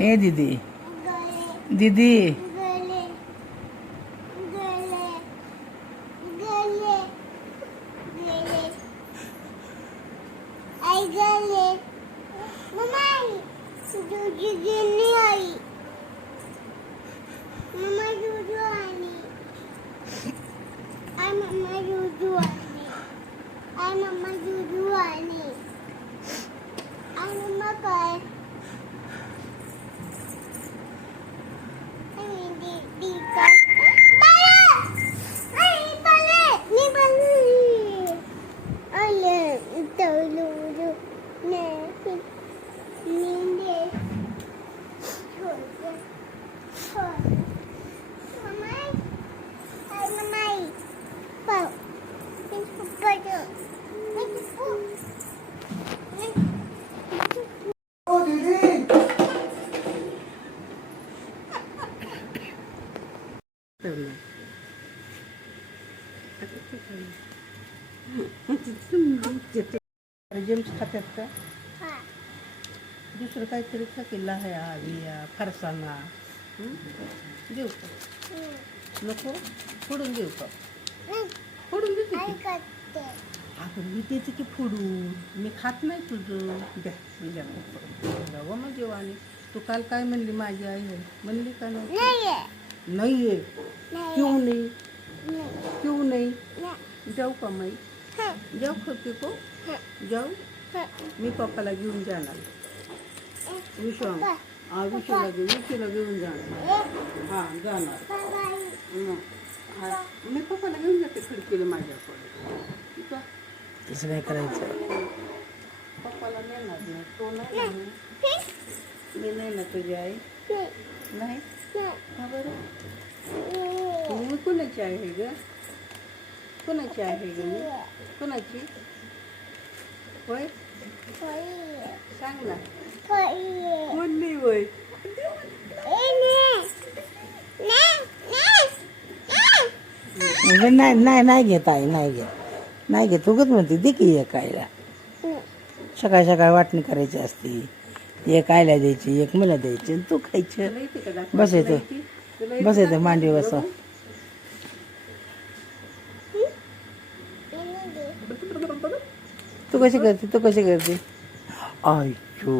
ए दीदी दीदी जेम्स खात्यात का दुसरं काहीतरी खाकीला ह्या बिया फरसाणा देऊ का नको फोडून देऊ का फोडून देते की आपण मी देते की फोडून मी खात नाही तुझं द्या मी द्या फोडून मग जेव्हा तू काल काय म्हणली माझी आई आहे म्हणली का नाही नाही आहे क्यों नाही क्यों नाही जाऊ का माई जाऊ करते को जाऊ मी पप्पाला घेऊन जाणार विशूला घेऊन जाणार हां जाणार मी पप्पाला घेऊन जाते खिडकीला माझ्याकडे तसं नाही करायचं पप्पाला नेणार नाही तो नाही मी नाही ना तुझी आई नाही का बरं मी कोणाची आहे ग कोणाची आहे ग मी कोणाची होय सांग ना कोणली होय नाही नाही नाही घेत आई नाही घेत नाही घेत उगत म्हणते दे की एक आईला सकाळ सकाळ वाटणी करायची असते एक आईला द्यायची एक मला द्यायची आणि तू खायचं बसायचं मांडी बसा तू कशी करते आयचो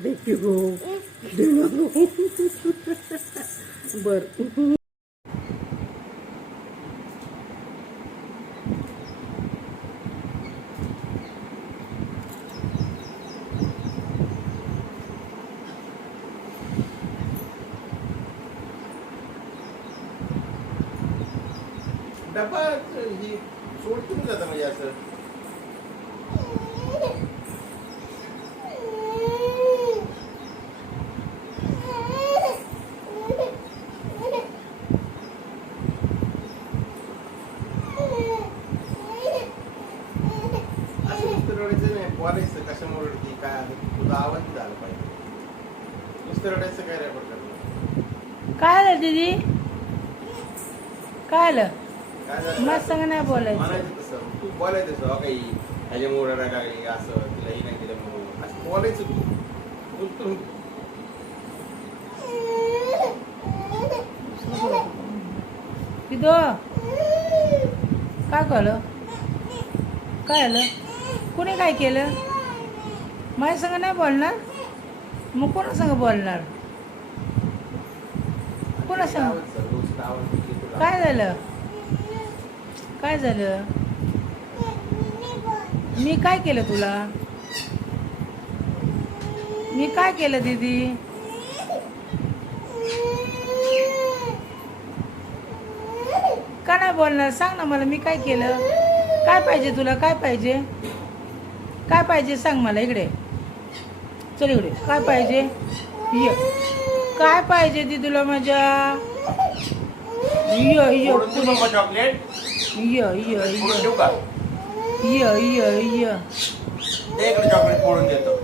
देखो बर डबा ही सोडून जातं म्हणजे असं बोलायचं कशामुळे की काय तुझा आवाज झाला पाहिजे नुसतं रडायचं काय रेकॉर्ड करणार काय आलं दीदी काय आलं काय झालं मला संग नाही बोलायचं म्हणायचं तसं तू बोलायचं तसं काही ह्याच्यामुळे रडायला लागली असं तिला ही नाही दिल्यामुळे असं बोलायचं तू पिदो काय कळलं काय आलं कुणी काय केलं माझ्या संग नाही बोलणार मग कोणा संग बोलणार कोणा संग काय झालं काय झालं मी काय केलं तुला मी काय केलं दीदी का नाही बोलणार सांग ना मला मी काय केलं काय पाहिजे तुला काय पाहिजे सांग मला इकडे चल इकडे काय पाहिजे ये काय पाहिजे ती तुला माझ्या य य फोडून देऊ मग चॉकलेट य य फोडून देऊ का य य य ते इकडे चॉकलेट फोडून देतो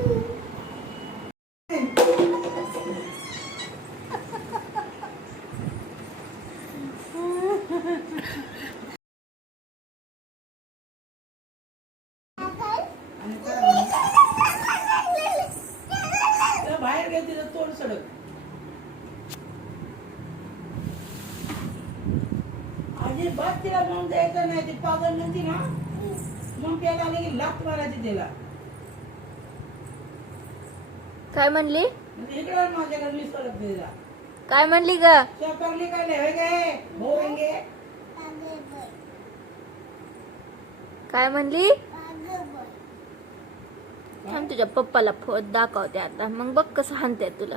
बाहेर गेली तिथं तोंड सडक अजिबात तिला मग द्यायचं नाही ती पागल नव्हती ना मग त्याला आली की लात मारायची तिला काय म्हणली म्हणजे इकडे माझ्याकडे मी सडक दिला काय म्हणली ग स्वयंपाकली काय नाही गे होंगे काय म्हणली थांब तुझ्या पप्पाला फोन दाखवते आता मग बघ कसं हाणते तुला